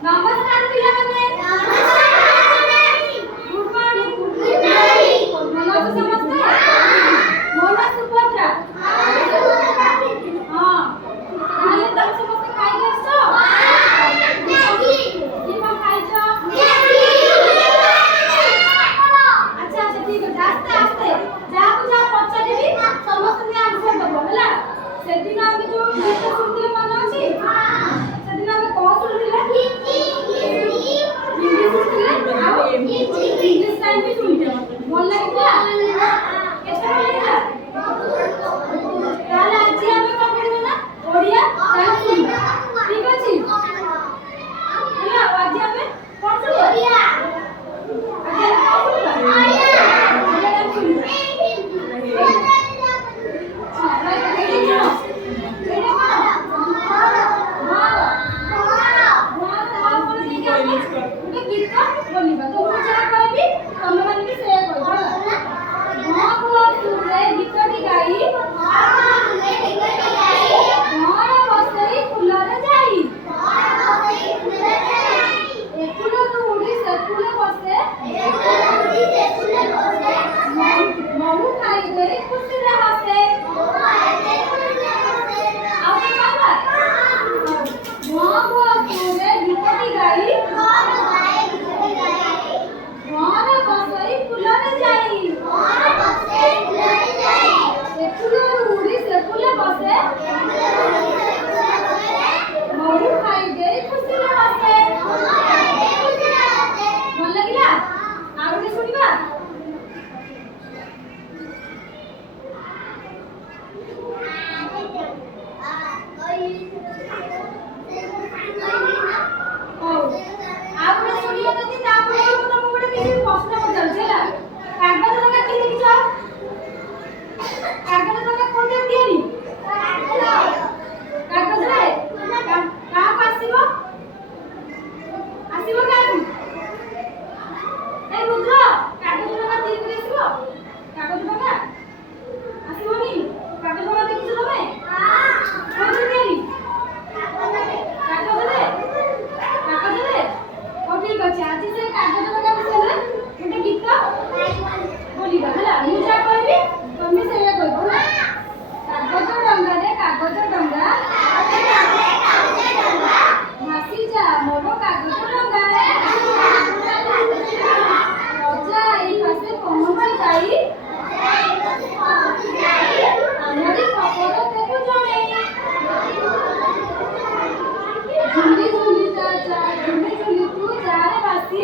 नमस्कार पिलाମାନେ good morning ଭଲ ଅଛ ସମସ୍ତେ ମୋ ନାଁ ସୁଭଦ୍ରା ହଁ ତାହେଲେ ତମେ ସମସ୍ତେ ଖାଇକି ଆସିଛ କି କଣ ଖାଇଛ ଆଚ୍ଛା ଆଚ୍ଛା ଠିକ ଅଛି ଆସ୍ତେ ଆସ୍ତେ ଯାହାକୁ ଯାହା ପଚାରିବି ସମସ୍ତଙ୍କୁ ଆନ୍ସର ଦେବ ହେଲା ସେଦିନ ଆମେ ଯୋଉ ଗୀତ ଶୁଣିଥିଲେ ମନେ ଅଛି ସେଦିନ ଆମେ କଣ ଶୁଣିଥିଲେ ହିନ୍ଦୀ ଶୁଣିଥିଲେ ଆଉ ଇଂଲିଶ ଲାଇନ୍ ବି ଶୁଣିଥିଲେ ଭଲ ଲାଗିଲା କେତେ ଭଲ ଲାଗିଲା ତାହେଲେ ଆଜି ଆମେ କଣ କରିବା ନା ଓଡ଼ିଆ ଗାନ ଶୁଣିବା ଠିକ ଅଛି ହେଲା ଆଜି ଆମେ କଣ ଶୁଣିବା ଆଜି ଆମେ କଣ ଶୁଣିବା ଓଡ଼ିଆ ଗାନ ଶୁଣିବା बोलिबा तो मु जा कहबी तमे माने भी से कहबो हां बुआ तुरे गीतटी गाई घर बसई फुलरे जाई एकुल उड़ी से फुल बसे महू खाई गई खुशी रे हसे आओ बाबा हां बुआ तुरे गीतटी गाई घर बसई फुलरे जाई एकुल उड़ी से फुल बसे महू खाई गई खुशी रे हसे ଭଲ ଲାଗିଲା ଆଉ ଗୋଟେ ଶୁଣିବା ହଉ ଆଉ ଗୋଟେ ଶୁଣିବା ଯଦି ତାପରେ ମୁଁ ତମକୁ ଗୋଟେ କିଛି ପ୍ରଶ୍ନ ପଚାରୁଛି ହେଲା କାଗଜ ଟଙ୍କା କିଏ ଦେଖିଛ କାଗଜ ଟଙ୍କା କୋଉଠି ତିଆରି କାଗଜରେ କାହାକୁ ଆସିବ ଆସିବ କାହାକୁ এই রুদ্র কাগজ টাকা তিন করে আসিব কাগজ টাকা আসিবনি কাগজ টাকা দেখিছো তুমি কোন তিয়ারি কাগজরে ও ঠিক আছে আজি সে কাগজ টাকা বিষୟରେ ଗୋଟେ ଗୀତ ବୋଲିବା ହେଲା ମୁଁ ଯା କହିବି ତମେ ସେଇଆ କହିବ ହେଲା କାଗଜ ଡଙ୍ଗା ଭାସି ଯା ମୋର କାଗଜ ଡଙ୍ଗା ରଜା ଏଇ ପାଶେ ପହଞ୍ଚି ଯାଇ ଆମରି ଖବର ଦେବୁ ଜଣେଇ ଝୁଲି ଝୁଲି ତୁ ଯାରେ ବାସି